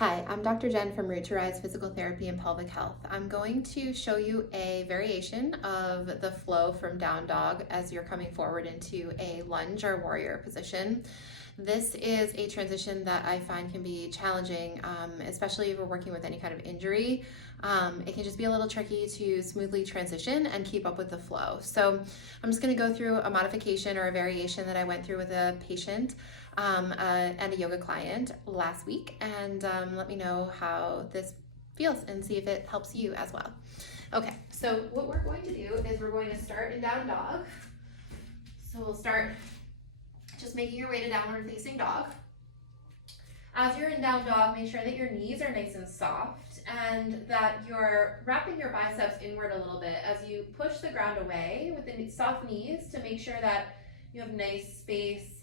Hi, I'm Dr. Jenn from Root to Rise Physical Therapy and Pelvic Health. I'm going to show you a variation of the flow from down dog as you're coming forward into a lunge or warrior position. This is a transition that I find can be challenging, especially if we're working with any kind of injury. It can just be a little tricky to smoothly transition and keep up with the flow. So I'm just going to go through a modification or a variation that I went through with a patient and a yoga client last week, and let me know how this feels and see if it helps you as well. Okay, so what we're going to do is we're going to start in down dog. So we'll start just making your way to downward facing dog. As you're in down dog, make sure that your knees are nice and soft and that you're wrapping your biceps inward a little bit as you push the ground away with the soft knees to make sure that you have nice space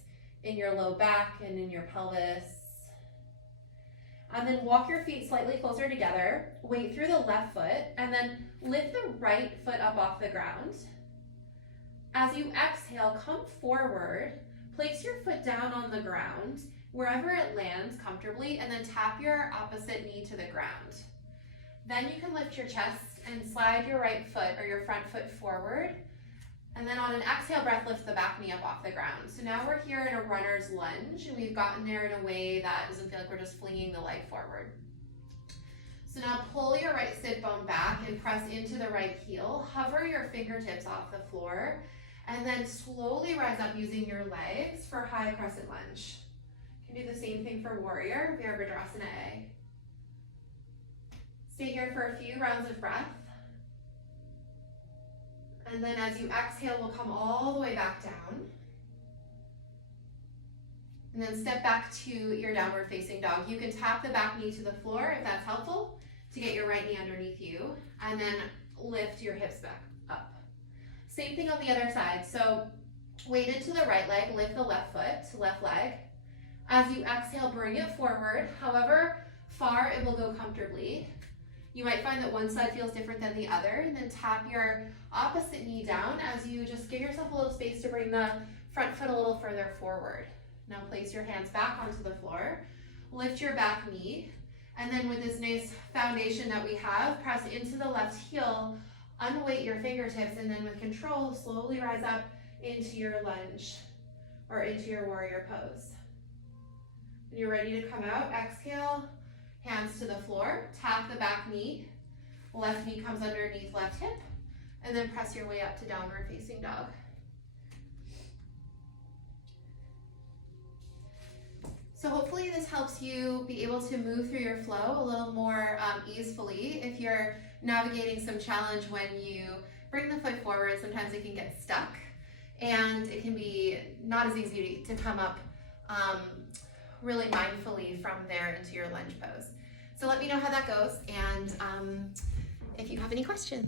in your low back and in your pelvis. And then walk your feet slightly closer together, weight through the left foot, and then lift the right foot up off the ground. As you exhale, come forward, place your foot down on the ground, wherever it lands comfortably, and then tap your opposite knee to the ground. Then you can lift your chest and slide your right foot or your front foot forward. And then on an exhale breath, lift the back knee up off the ground. So now we're here in a runner's lunge, and we've gotten there in a way that doesn't feel like we're just flinging the leg forward. So now pull your right sit bone back and press into the right heel. Hover your fingertips off the floor, and then slowly rise up using your legs for high crescent lunge. You can do the same thing for warrior, Virabhadrasana A. Stay here for a few rounds of breath. And then as you exhale, we'll come all the way back down. And then step back to your downward facing dog. You can tap the back knee to the floor if that's helpful to get your right knee underneath you. And then lift your hips back up. Same thing on the other side. So weight into the right leg, lift the left foot, left leg. As you exhale, bring it forward. However far it will go comfortably. You might find that one side feels different than the other, and then tap your opposite knee down as you just give yourself a little space to bring the front foot a little further forward. Now place your hands back onto the floor, lift your back knee, and then with this nice foundation that we have, press into the left heel, unweight your fingertips, and then with control, slowly rise up into your lunge or into your warrior pose. When you're ready to come out, exhale. Hands to the floor, tap the back knee, left knee comes underneath left hip, and then press your way up to downward facing dog. So hopefully this helps you be able to move through your flow a little more easily. If you're navigating some challenge when you bring the foot forward, sometimes it can get stuck, and it can be not as easy to come up really mindfully from there into your lunge pose. So let me know how that goes, and if you have any questions.